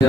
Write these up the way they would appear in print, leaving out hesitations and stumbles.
10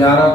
11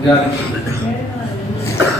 11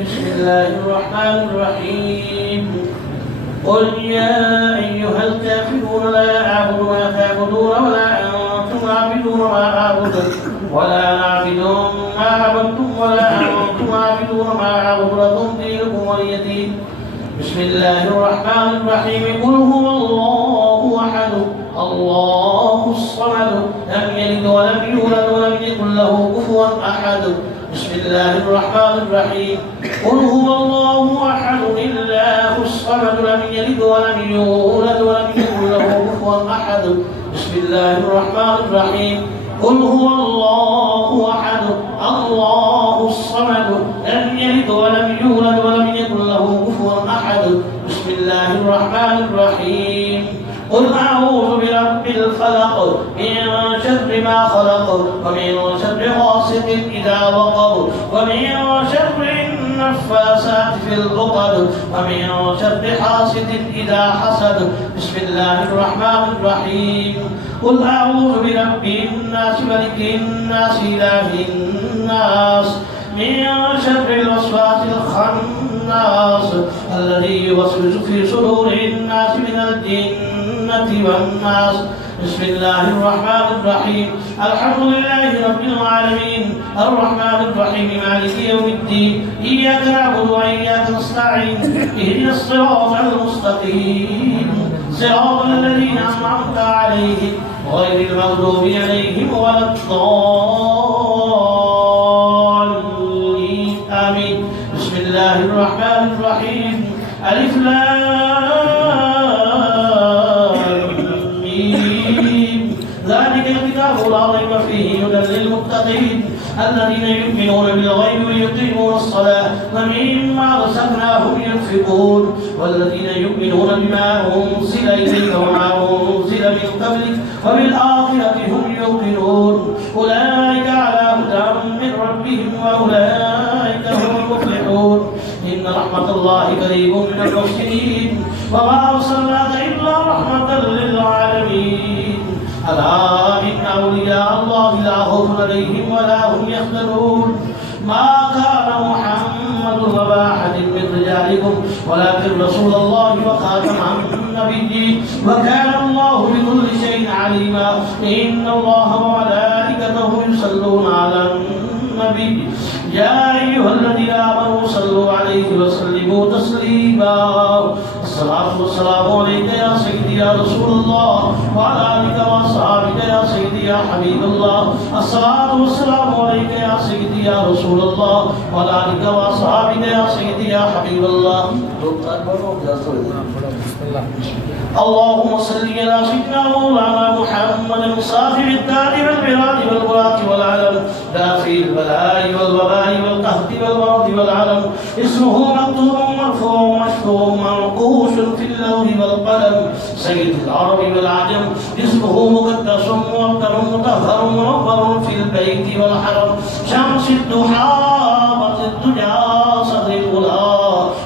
بسم الله الرحمن الرحيم. قل يا أيها الكافرون لا أعبد ما تعبدون ولا أنتم عابدون ما أعبد ولا أنا عابد ما عبدتم ولا أنتم عابدون ما أعبد لكم دينكم ولي دين. بسم الله الرحمن الرحيم. قل هو الله أحد الله الصمد لم يلد ولم يولد ولم يكن له كفوا أحد. بسم الله الرحمن الرحيم. قل هو الله أحد الله الصمد لم يلد ولم يولد ولم يكن له كفوا أحد. بسم الله الرحمن الرحيم. قل هو الله أحد الله الصمد لم يلد ولم يولد ولم يكن له كفوا أحد. بسم الله الرحمن الرحيم. قل أعوذ برب الفلق من شر ما خلق ومن شر غاسق إذا وقب ومن شر النفاثات في العقد ومن شر حاسد إذا حسد. بسم الله الرحمن الرحيم. قل أعوذ برب الناس ملك الناس إله الناس من شر الوسواس الخناس الذي يوسوس في صدور الناس من الجنة والناس. بسم الله الرحمن الرحيم. الحمد لله رب العالمين الرحمن الرحيم مالك يوم الدين إياك نعبد وإياك نستعين اهدنا الصراط المستقيم صراط الذين أنعمت عليهم غير المغضوب عليهم ولا الضالين آمين. بسم الله الرحمن الرحيم. ألف لام ميم ذلك الكتاب لا ريب فيه هدى للمتقين الذين يؤمنون بالغيب ويقيمون الصلاة ومما رزقناهم ينفقون والذين يؤمنون بما أنزل إليك وما أنزل من قبلك وبالآخرة هم يوقنون أولئك على هدى من ربهم وأولئك هم المفلحون. إن رحمة الله قريب من المحسنين وما أرسلناك إلا رحمة للعالمين. ألا إن أولياء الله لا خوف عليهم ولا هم يحزنون. ما كان محمد أبا أحد من رجالكم ولكن رسول الله وخاتم النبيين وكان الله بكل شيء عليما. إن الله وملائكته يصلون على النبي يا أيها الذين آمنوا صلوا عليه وسلموا تسليما. الصلاة والسلام عليك يا سيدي يا رسول الله وعلى آلك وأصحابك يا سيدي يا حبيب الله. الصلاة والسلام عليك يا سيدي يا رسول الله وعلى آلك وأصحابك يا سيدي يا حبيب الله. اللهم صل على سيدنا مولانا محمد صاحب الدار والبلاد والبراق والعلم دافي البلاء والوباء والقهر والمرض والعلم. اسمه مكتوب مرفوع مشفوع منقوش في اللوح والقلم. سيد العرب والعجم اسمه مقدس موقر مطهر منور في البيت والحرم. شمس الضحى بدر الدجى صدر الغلا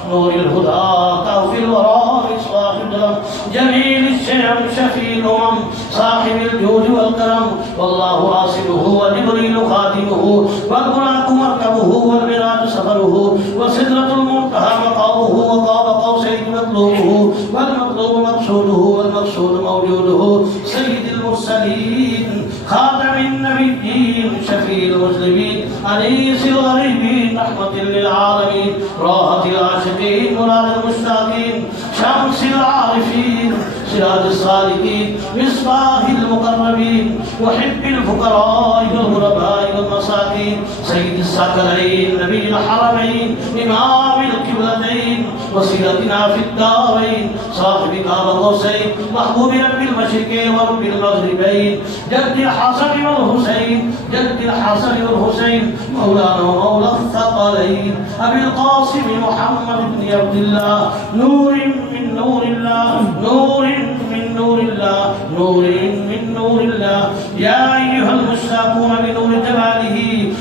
نور الهدى كوفي الورى مصباح الظلم جميل الشام شفي الأمم صاحب الجود والكرم. والله واصله وجبريل خادمه والبراق مركبه والمراج سفره وسدرة المنتهى مقامه وقاب قوسين مطلوبه والمطلوب مقصوده والمقصود موجوده. سيد المرسلين خاتم النبيين شفيع المسلمين أنيس الغريبين رحمة للعالمين راحة العاشقين مراد المشتاقين شمس العارفين سراج الصالحين مصباح المقربين وحب الفقراء والغرباء والمساكين. سيد الثقلين نبي الحرمين إمام القبلتين وسيلتنا في الدارين صاحب قاب قوسين محبوب رب المشرقين ورب المغربين جد الحسن والحسين جد الحسن والحسين مولانا ومولى الثقلين أبي القاسم محمد بن عبد الله نور من نور الله نور من نور الله نور من نور الله يا أيها المشتاقون بنور جماله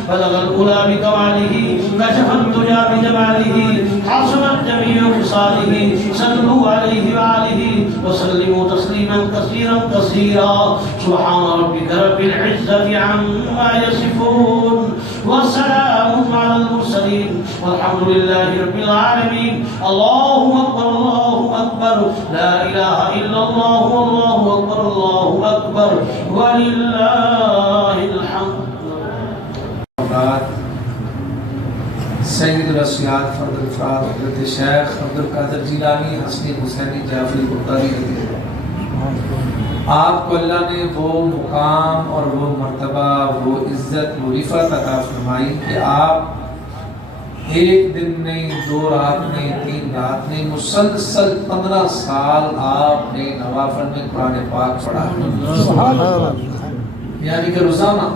بلغ الأولى بكماله كشف الدجى بجماله حصلت جميع خصاله صلوا عليه وآله وسلموا تسليما كثيرا كثيرا سبحان ربك رب العزة عما يصفون وسلام على المرسلين والحمد لله رب العالمين. الله أكبر الله أكبر لا إله إلا الله والله أكبر الله أكبر ولله الحمد. سید الاسیاد فرد الفراد حضرت شیخ عبدالقادر جیلانی حسنی حسینی جعفری بغدادی رضی اللہ، آپ کو اللہ نے وہ مقام اور وہ مرتبہ، وہ عزت، وہ رفعت عطا فرمائی کہ آپ ایک دن نہیں، 2 رات نہیں، 3 رات نہیں، مسلسل 15 سال آپ نے نوافل میں قرآن پاک پڑھا، یعنی کہ روزانہ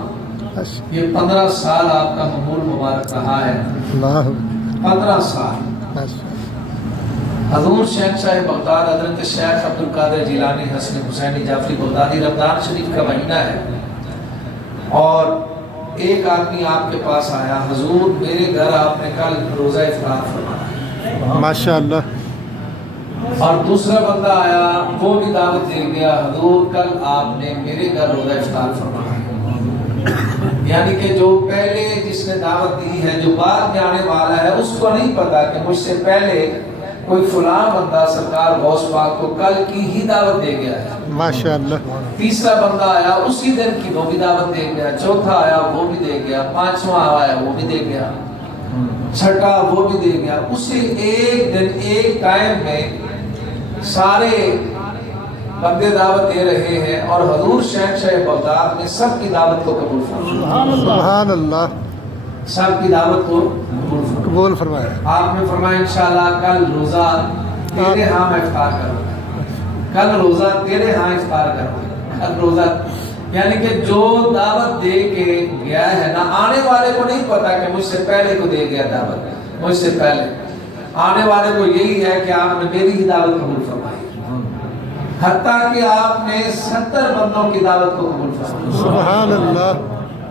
یہ 15 سال آپ کا معمول مبارک رہا ہے. 15 سال حضور شیخ صاحب بغداد حضرت شیخ عبدالقادر جیلانی حسنی حسینی جعفری بغدادی رمضان شریف کا مہینہ ہے، اور ایک آدمی آپ کے پاس آیا، حضور میرے گھر آپ نے کل روزہ افطار فرمایا ماشاءاللہ. اور دوسرا بندہ آیا، وہ بھی دعوت دے گیا، حضور کل آپ نے میرے گھر روزہ افطار فرمایا. یعنی کہ جو پہلے جس نے دعوت دی ہے، جو بعد میں آنے والا ہے، اس کو نہیں پتا کہ مجھ سے پہلے کوئی فلاں بندہ سرکار غوث پاک کو کل کی ہی دعوت دے گیا ہے ماشاءاللہ. تیسرا بندہ آیا، اسی دن کی وہ بھی دعوت دے گیا. چوتھا آیا، وہ بھی دے گیا. 5واں آیا، وہ بھی دے گیا. 6واں وہ بھی دے گیا. اسی ایک دن ایک ٹائم میں سارے بندے دعوت دے رہے ہیں، اور حضور شیخ صاحب بغداد نے سب کی دعوت کو قبول فرمایا. سبحان اللہ. سب کی دعوت کو قبول فرمایا. آپ نے فرمایا انشاءاللہ کل روزہ تیرے ہاں میں افطار کروں گا، کل روزہ تیرے ہاں افطار کروں گا. کل روزہ یعنی کہ جو دعوت دے کے گیا ہے نا، آنے والے کو نہیں پتا کہ مجھ سے پہلے کو دے گیا دعوت، مجھ سے پہلے آنے والے کو یہی ہے کہ آپ نے میری ہی دعوت قبول فرمائی. حتیٰ کہ آپ نے 70 بندوں کی دعوت کو قبول فرمایا. سبحان اللہ.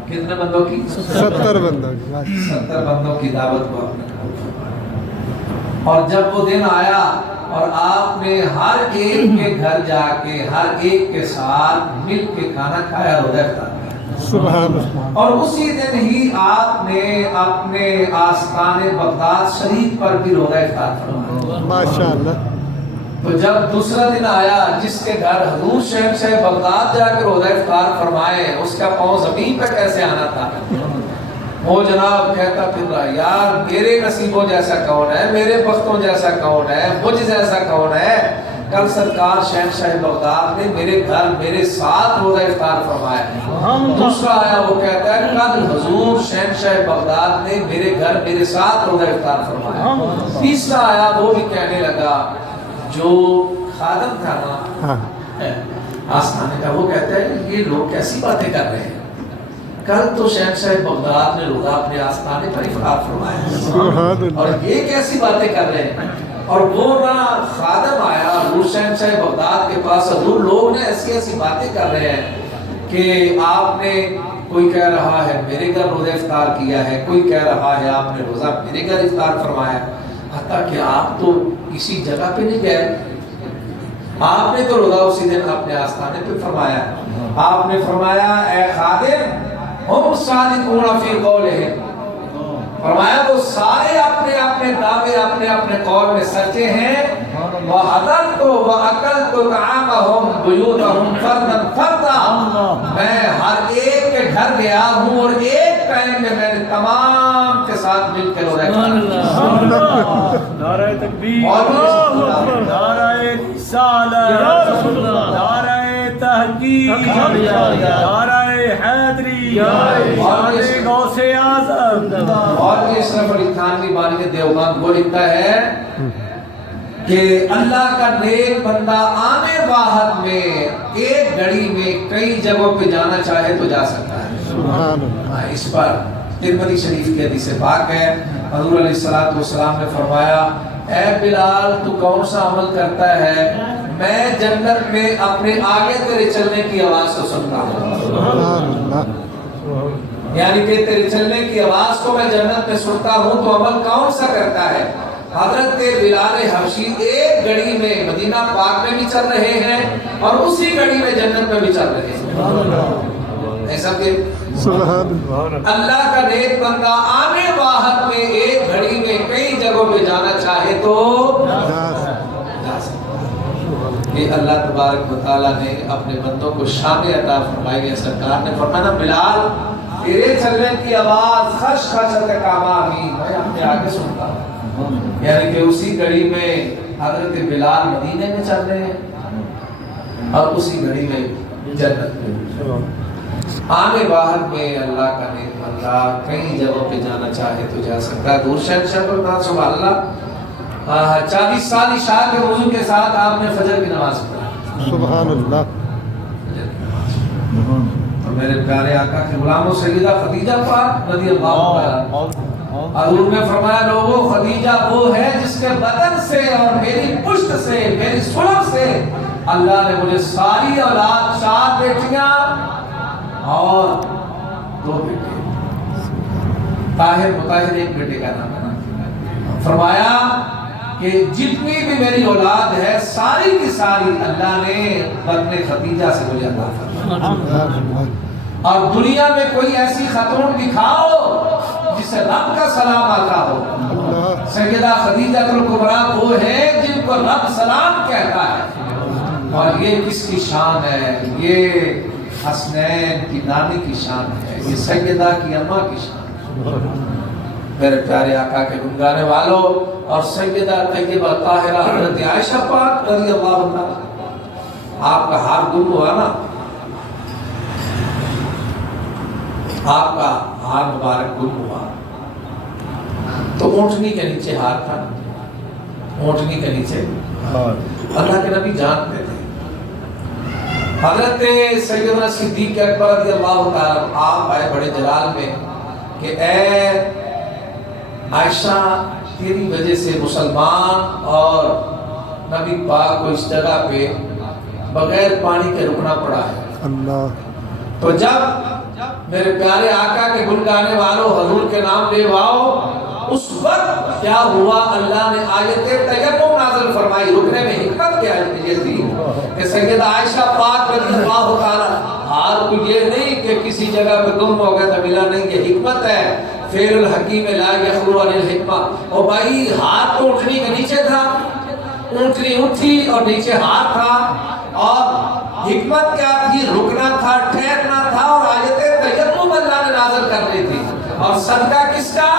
کتنے بندوں کی؟ 70 بندوں کی. 70 بندوں کی دعوت کو آپ نے قبول فرمایا. اور جب وہ دن آیا اور آپ نے ہر ایک کے گھر جا کے ہر ایک کے ساتھ مل کے کھانا کھایا، روزہ افطار کیا. سبحان اللہ. اور اسی دن ہی آپ نے اپنے آستان بغداد شریف پر بھی روزہ افطار فرمایا ماشاءاللہ. تو جب دوسرا دن آیا، جس کے گھر حضور شیخ سے بغداد جا کے روزہ افطار فرمائے، اس کا پاؤں زمین پہ کیسے آنا تھا؟ وہ جناب کہتا پھر رہا، یار میرے نصیبوں جیسا کون ہے، میرے بختوں جیسا کون ہے، مجھ جیسا کون ہے. کل سرکار شیخ صاحب بغداد نے میرے گھر میرے ساتھ روزہ افطار فرمایا. دوسرا آیا، وہ کہتا ہے کل حضور شیخ صاحب بغداد نے میرے گھر میرے ساتھ روزہ افطار فرمایا. تیسرا آیا، وہ بھی کہنے لگا، جو خادم تھا نا آستانے کا، وہ کہتا ہے یہ لوگ کیسی باتیں کر رہے ہیں، کل تو شیخ صاحب بغداد نے روزہ اپنے آستانے پر افطار فرمایا، اور یہ کیسی باتیں کر رہے ہیں. اور وہ نا خادم آیا حضور شیخ صاحب بغداد کے پاس، حضور لوگ نے ایسی ایسی باتیں کر رہے ہیں کہ آپ نے، کوئی کہہ رہا ہے میرے گھر روزہ افطار کیا ہے، کوئی کہہ رہا ہے آپ نے روزہ میرے گھر افطار فرمایا. حتیٰ کہ آپ تو کسی جگہ پہ نہیں گئے، آپ نے تو روزہ اسی دن اپنے آستانے پہ فرمایا. آپ نے فرمایا اے خادم ہم صادقون فی قولہم، فرمایا وہ سارے اپنے اپنے دعوے اپنے اپنے قول میں سچے ہیں. وحضرت وَأَكَلْتُ طَعَامَهُمْ بُيُوتَهُمْ فَرْدًا فَرْدًا، میں ہر ایک کے گھر گیا ہوں اور ایک ٹائم میں نے تمام کے ساتھ مل کے روزہ کیا. نعرہ تکبیر، نعرہ رسالت، نعرہ تحقیق، نعرہ حیدری، نعرہ غوث اعظم. اور اشرف علی تھانوی بانی دیوبند وہ لکھتا ہے کہ اللہ کا نیک بندہ آنے واحد میں ایک گھڑی میں کئی جگہوں پہ جانا چاہے تو جا سکتا ہے. سبحان اللہ. اس پر ترمذی شریف کی حدیث پاک ہے. حضور علیہ الصلوۃ والسلام نے فرمایا اے بلال تو کون سا عمل کرتا ہے؟ میں جنت میں اپنے آگے تیرے چلنے کی آواز کو سنتا ہوں. سبحان اللہ. یعنی کہ تیرے چلنے کی آواز کو میں جنت میں سنتا ہوں. تو عمل کون سا کرتا ہے؟ حضرت بلال حبشی ایک گھڑی میں مدینہ پاک میں بھی چل رہے ہیں اور اسی گھڑی میں جنت میں بھی چل رہے ہیں. ایسا کہ سبحان اللہ. اللہ کا نیک بندہ آنے واحد میں ایک گھڑی میں کئی جگہوں پہ جانا چاہے تو جا سکتا. یہ اللہ تبارک و تعالیٰ نے اپنے بندوں کو شان عطا فرمائی ہے. سرکار نے فرمایا بلال تیرے چلنے کی آواز خش خش کامی میں اپنے آگے سنتا ہوں. یعنی کہ اسی گھڑی میں حضرت بلال مدینے میں چل رہے ہیں اور اسی گھڑی میں جنت میں. آنے واحد میں اللہ کا نیک بندہ کئی جگہوں پہ جانا چاہے تو جا سکتا ہے. دور شہر پر سبحان اللہ 40 سال عشاء کے وضو کے ساتھ آپ نے فجر کی نماز پڑھی. سبحان اللہ. اور میرے پیارے آقا کے غلاموں سیدہ خدیجہ پاک رضی اللہ عنہا حضور نے فرمایا لوگوں خدیجہ وہ ہے جس کے بدن سے اور میری پشت سے میری سلب سے اللہ نے مجھے ساری اولاد 4 بیٹیاں اور 2 بیٹے طاہر مطہر ایک بیٹے کا نام ہے. فرمایا کہ جتنی بھی میری اولاد ہے ساری کی ساری اللہ نے بطن خدیجہ سے مجھے عطا فرمایا. اور دنیا میں کوئی ایسی خاتون دکھاؤ جسے رب کا سلام آتا ہو. سیدہ خدیجہ الکبریٰ وہ ہے جن کو رب سلام کہتا ہے. اور یہ کس کی شان ہے؟ یہ حسنین کی نانی کی شان ہے. یہ سیدہ کی اماں کی شان ہے. میرے پیارے آقا کے گنگانے والوں اور سیدہ طیبہ طاہرہ حضرت عائشہ پاک رضی اللہ عنہا آپ کا ہاتھ گم ہوا نا. آپ کا ہاتھ مبارک گم ہوا تو اونٹنی کے نیچے ہاتھ تھا. اونٹنی کے نیچے اللہ کے نبی جانتے تھے. حضرت سیدنا صدیق اکبر رضی اللہ تعالیٰ آپ آئے بڑے جلال میں کہ اے عائشہ تیری وجہ سے مسلمان اور نبی پاک کو اس جگہ پہ بغیر پانی کے رکنا پڑا ہے. اللہ. تو جب میرے پیارے آقا کے گنگانے والوں حضور کے نام لے واؤ اس وقت کیا ہوا؟ اللہ نے آیت تیمم نازل فرمائی. رکنے میں حکمت کیا یہ تھی کہ سیدہ عائشہ پاک رضی اللہ تعالیٰ اور کوئی یہ نہیں کہ کسی جگہ پہ گم ہو گیا تھا ملا نہیں. یہ حکمت ہے. فعل الحکیم لا یخلو عن الحکمہ. اور بھائی ہاتھ تو اونٹنی کے نیچے تھا. اونٹنی اٹھی اور نیچے ہاتھ تھا. اور حکمت کیا تھی؟ رکنا تھا ٹھہرنا تھا. اور آیت تیمم اللہ نے نازل کر دی تھی. اور صدقہ کس کا؟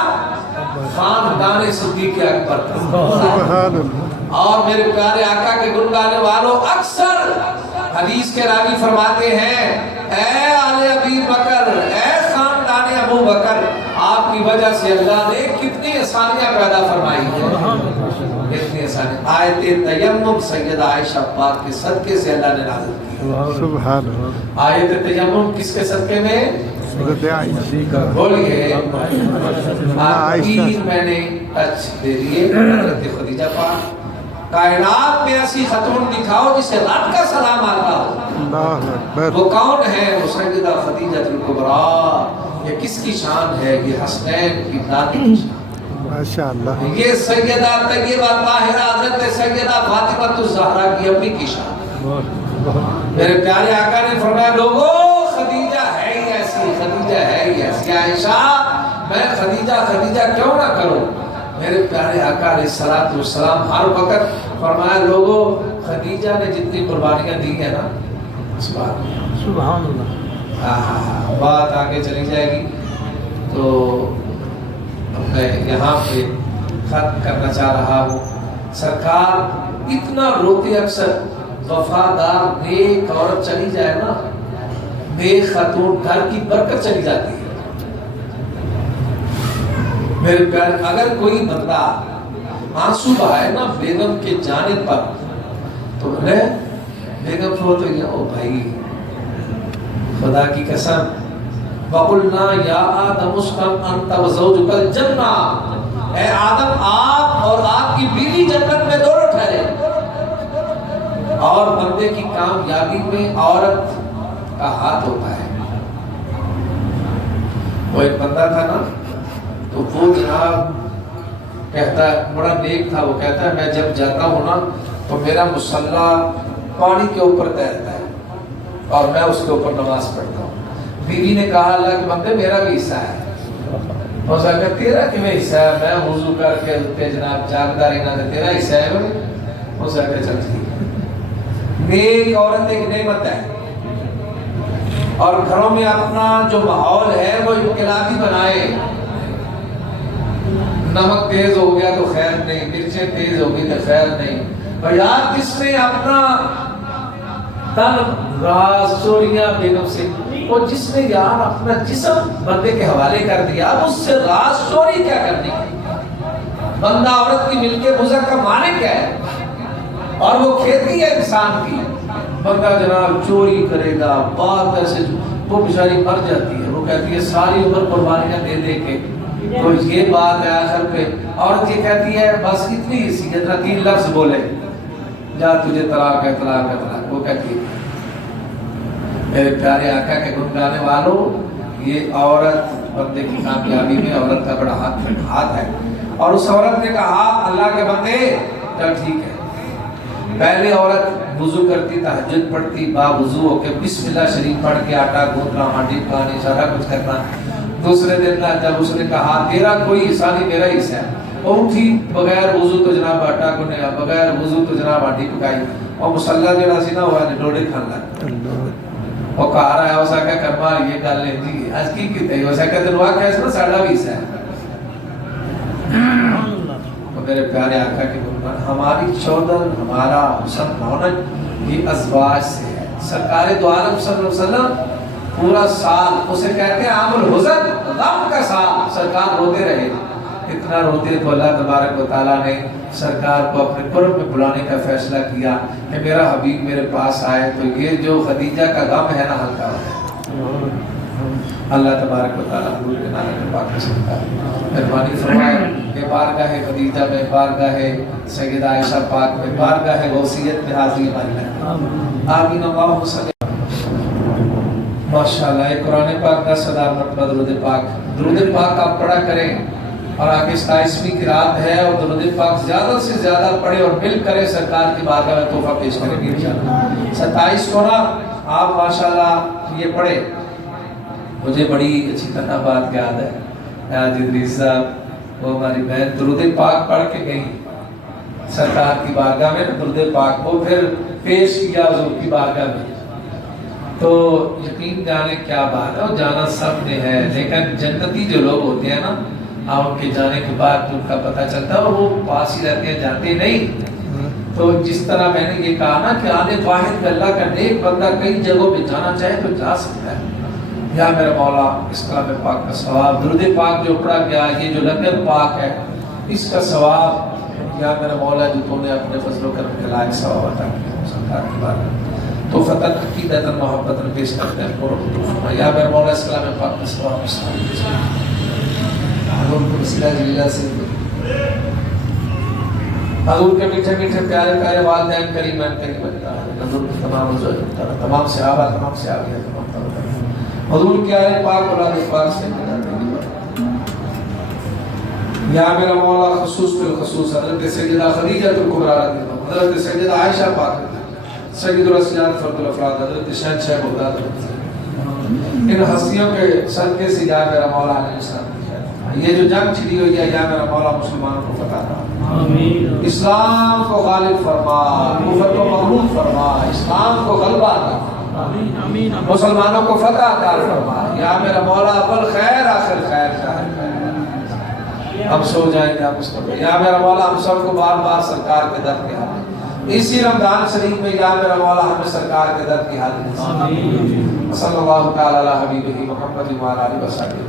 خاندان صدیق اکبر کا. سبحان اللہ. اور میرے پیارے آقا کے گنگانے والوں اکثر حدیث کے راوی فرماتے ہیں اے آل ابی بکر اے خاندان ابو بکر آپ کی وجہ سے اللہ نے کتنی آسانیاں پیدا فرمائی ہیں. اتنی آسانی. آیت تیمم سیدہ عائشہ پاک کے صدقے سے اللہ نے نازل کی. سبحان اللہ. آیت تیمم کس کے صدقے میں؟ حضرت عائشہ. بولیے. تین میں نے ٹچ دے دیے. حضرت خدیجہ پاک کائنات میں ایسی خاتون دکھاؤ جسے رب کا سلام آتا ہو. اللہ اکبر. وہ کون ہے؟ وہ سیدہ خدیجہ الکبریٰ. یہ کس کی شان ہے؟ یہ حسنین کی نانی کی شان. ماشاءاللہ. یہ سیدہ طیبہ طاہرہ حضرت سیدہ فاطمہ الزہرا کی امی کی شان. میرے پیارے آقا نے فرمایا لوگوں خدیجہ ہے ہی ایسی. خدیجہ ہے ہی ایسی. عائشہ میں خدیجہ کیوں نہ کروں؟ میرے پیارے آقا علیہ الصلوۃ والسلام ہر وقت فرمایا لوگوں خدیجہ نے جتنی قربانیاں دی ہیں نا سبحان اللہ. بات آگے چلی جائے گی. تو میں یہاں پہ ختم کرنا چاہ رہا ہوں. سرکار اتنا روتے اکثر وفادار نیک عورت چلی جائے نا نیک خاتون گھر کی برکت چلی جاتی ہے. میرے پیارے اگر کوئی بندہ آنسو بہائے نا بیگم کے جانب پر، تو بیگم فوت ہو گیا. او بھائی خدا کی قسم، وَقُلْنَا يَا آدَمُ اسْكُنْ أَنْتَ وَزَوْجُكَ الْجَنَّةَ، اے آدم آپ اور آپ کی بیوی جنت میں دونوں ٹھہرے. اور بندے کی کامیابی میں عورت کا ہاتھ ہوتا ہے. وہ ایک بندہ تھا نا، تو وہ جناب کہتا ہے، بڑا نیک تھا، وہ کہتا ہے میں جب جاتا ہوں نا تو میرا مصلی پانی کے اوپر تیرتا ہے اور میں اس کے اوپر نماز پڑھتا ہوں. بیوی نے کہا اللہ کے بندے میرا بھی حصہ ہے. اور کہا تیرا کیوں حصہ ہے؟ میں وضو کر کے جناب جاگتا رہنا تھا، تیرا حصہ ہے بھائی. وہ کہا چل ٹھیک ہے. نیک عورت ایک نعمت ہے، اور گھروں میں اپنا جو ماحول ہے وہ انقلابی بنائے. نمک تیز ہو گیا تو خیر نہیں، مرچیں تیز ہو گئی تو خیر نہیں. اور یار جس نے اپنا تن راز چوریاں بیگم سے، اور جس نے یار اپنا جسم بندے کے حوالے کر دیا، اب اس سے راز چوری کیا کرنی ہے؟ بندہ عورت کی مل کے بزرگ کا معنی کیا ہے؟ اور وہ کھیتی ہے انسان کی. بندہ جناب چوری کرے گا، بات ایسے، وہ بیچاری مر جاتی ہے. وہ کہتی ہے ساری عمر قربانیاں دے دے کے، تو یہ بات ہے آخر پہ عورت یہ کہتی ہے بس اتنی ہی سی جتنا 3 لفظ بولے، جا تجھے طلاق ہے طلاق ہے طلاق. وہ کہتی ہے میرے پیارے آقا کے گن گانے والوں، یہ عورت بندے کی کامیابی میں عورت کا بڑا ہاتھ ہے. اور اس عورت نے کہا اللہ کے بندے چل ٹھیک ہے. پہلے عورت وضو کرتی، تہجد پڑھتی، با وضو ہو کے بسم اللہ شریف پڑھ کے آٹا گوندنا، ہانڈی پکانی، سارا کچھ کرنا. دوسرے دن جب اس نے کہا تیرا کوئی حصہ نہیں میرا حصہ ہے، وہ اٹھی بغیر وضو تو جناب آٹا گنے، بغیر وضو تو جناب ہانڈی پکائی، اور مصلی جڑا سی نا ہوا نے ڈوڑے کھان لگا. وہ کہا رہا ہے اسا کیا کرما یہ گل ہے جی آج کی کیتے اسا کہتے نوا کیسا نا ساڈا بھی حصہ ہے. میرے پیارے آقا کی قربان، ہماری چودر، ہمارا حسن رونق یہ ازواج سے ہے. سرکار دو عالم صلی اللہ علیہ وسلم پورا سال، اسے کہتے ہیں عام الحزن، غم کا سال، سرکار روتے رہے. اتنا روتے تو اللہ تبارک و تعالیٰ نے سرکار کو اپنے قرب میں بلانے کا فیصلہ کیا کہ میرا حبیب میرے پاس آئے تو یہ جو خدیجہ کا غم ہے نا ہلکا ہو جائے. اللہ تبارک و تعالیٰ حضور کے نام میں پاک میں سکتا ہے مہربانی فرمائے کہ بارگاہ خدیجہ میں، بارگاہ سیدہ عائشہ پاک میں، بارگاہ غوثیت میں حاضری ہماری لگے. آمین اللہم صلی. ماشاءاللہ یہ قرآن پاک 10,000 مرتبہ درود پاک. درود پاک آپ پڑھا کریں، اور آگے 27ویں کی رات ہے اور درود پاک زیادہ سے زیادہ پڑھے اور مل کرے سرکار کی بارگاہ میں تحفہ پیش کریں گے انشاءاللہ. 27 کو نا آپ ماشاءاللہ یہ پڑھے. مجھے بڑی اچھی طرح بات یاد ہے، حاجی ادریس صاحب وہ ہماری بہن درود پاک پڑھ کے گئی سرکار کی بارگاہ میں، درود پاک کو پھر پیش کیا حضور کی بارگاہ میں. تو یقین جانے کیا بات ہے، وہ جانا سب نے ہے، لیکن جنتی جو لوگ ہوتے ہیں نا، ان کے جانے کے بعد ان کا پتہ چلتا ہے اور وہ پاس ہی رہتے ہیں، جاتے نہیں. تو جس طرح میں نے یہ کہا نا کہ آنے واحد میں اللہ کا نیک بندہ کئی جگہوں پہ جانا چاہے تو جا سکتا ہے. یا میرا مولا اس کلام پاک کا ثواب، درود پاک جو پڑھا گیا، یہ جو لنگر پاک ہے اس کا ثواب، یا میرا مولا جو تو نے اپنے فضل و کرم کے لائق ثواب عطا کیا سرکار کی بارگاہ تو فتح کی دہتر محبت میں پیش کرتے ہیں. یا میرا مولا اس کلام پاک کا ثواب حضور کو وسیلہ جلیلہ سے، حضور کے میٹھے میٹھے پیارے پیارے والدین کریمان کریمان، حضور کے تمام تمام صحابہ، تمام صحابیہ، تمام حضور کے آئے پاک اولاد پاک سے. یا میرا مولا خصوص بالخصوص حضرت سیدہ خدیجہ الکبریٰ رضی اللہ عنہا، حضرت سیدہ عائشہ پاک، سید الاسیاد فرد الافراد، حضرت شہنشاہ بغداد، ان ہستیوں کے صدقے سے یا میرا مولا علیہ السلام یہ جو جنگ چھڑی ہوئی ہے، یا میرا مولا مسلمانوں کو فتح فرما، اسلام کو غالب فرما، کفر کو مغلوب فرما، اسلام کو غلبہ عطا فرما، مسلمانوں کو فتح عطا فرما. یا میرا مولا اول خیر آخر خیر خیر. ہم سو جائیں گے آپ اس کو. یا میرا مولا ہم سب کو بار بار سرکار کے در کے حاضر اسی رمضان شریف میں، یا میرا مولا ہمیں سرکار کے در کی حاضر. صلی اللہ تعالی علی حبیبہ محمد وعلی آلہ وصحبہ.